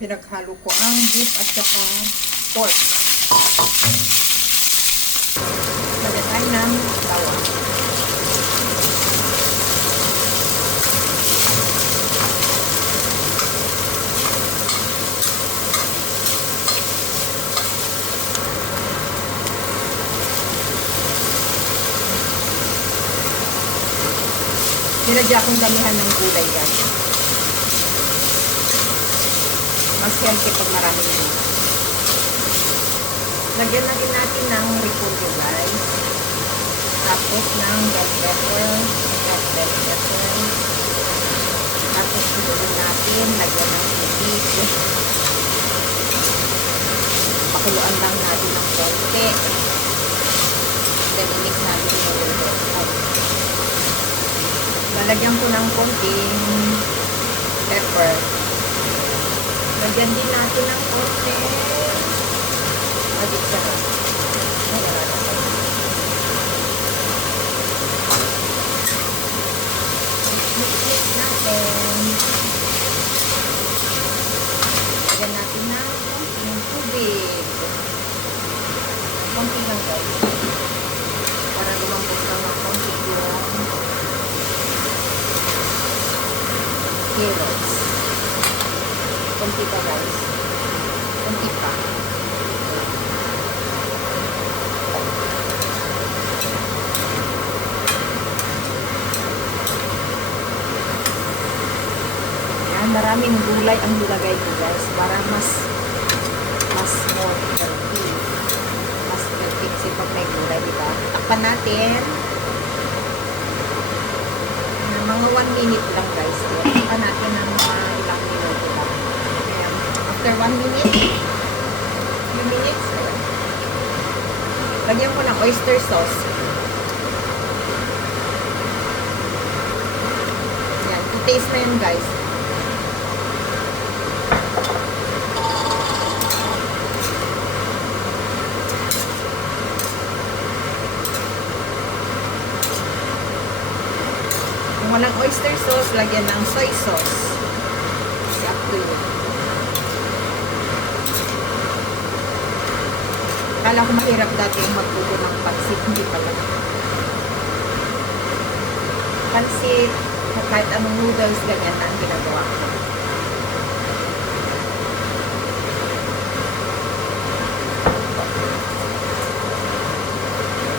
Pinaghalo ko ang beef at saka pork. Lagyan tayo ng bawang. Sinadya akong damihan ng gulay yan. Mas healthy pag marami nito. Lagyan na din natin ng repolyo, guys. Tapos ng bell pepper. Tapos subukin natin. Lagyan ng tubig. Pakuluan lang natin ng konti. Then mix natin yung ulo. Lalagyan ko ng konting pepper. Lagyan din natin ng konti. Magit siya. Mix natin. Lagyan natin ng konting tubig. Konti lang guys. Para lumambot lang ng konti yung carrots. Konti pa guys. Konti pa. Yan, maraming gulay ang nilagay ko guys. Para mas more healthy. Mas healthy kasi pag may gulay, diba? Takpan natin. Mga 1 minute lang guys. Takpan natin ng ilang minuto lang. After 1 minute, few minutes, ayan. Lagyan ko ng oyster sauce. Ayan, to-taste na yun guys. Kung walang oyster sauce, lagyan ng soy sauce. It's up to you. Kala ko mahirap dati yung magluto ng pansit, hindi pala. Pansit, kahit anong noodles, ganyan na ang ginagawa ko.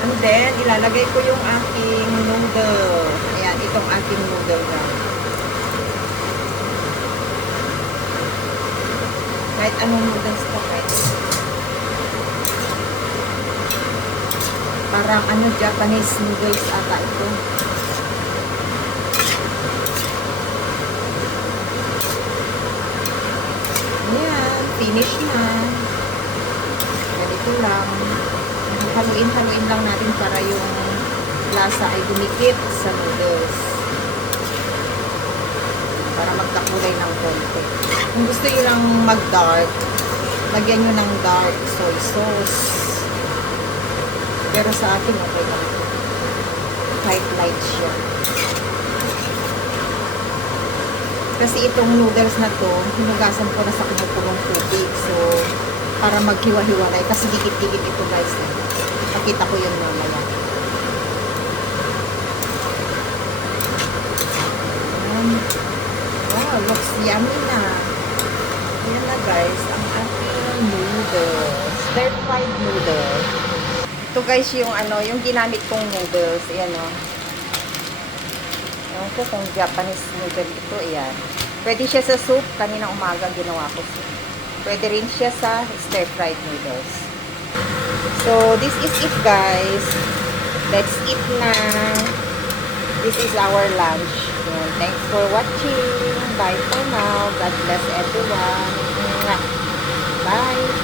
And then, ilalagay ko yung aking noodle. Ayan, itong aking noodle na. Kahit anong noodles pa, guys. Parang Japanese noodles ata ito. Ayan, finish na. Ganito lang. Haluin-haluin lang natin para yung lasa ay dumikit sa noodles. Para magkakulay ng konti. Kung gusto nyo lang mag-dark, lagyan nyo ng dark soy sauce. Pero sa akin, okay lang. Kahit light siya. Kasi itong noodles na to, hinugasan ko na sa kumukulong tubig. So, para maghiwa-hiwalay. Kasi dikit-dikit ito guys. Nakita ko yun mamaya. Wow, looks yummy na. Yan na guys, ang ating noodles. Stir-fried noodles. Ito guys yung yung ginamit kong noodles. Ayan o. Ewan ko kung Japanese noodle ito. Ayan. Pwede siya sa soup. Kaninang umaga ginawa ko soup. Pwede rin siya sa stir-fried noodles. So, this is it guys. Let's eat na. This is our lunch. And thanks for watching. Bye for now. God bless everyone. Bye.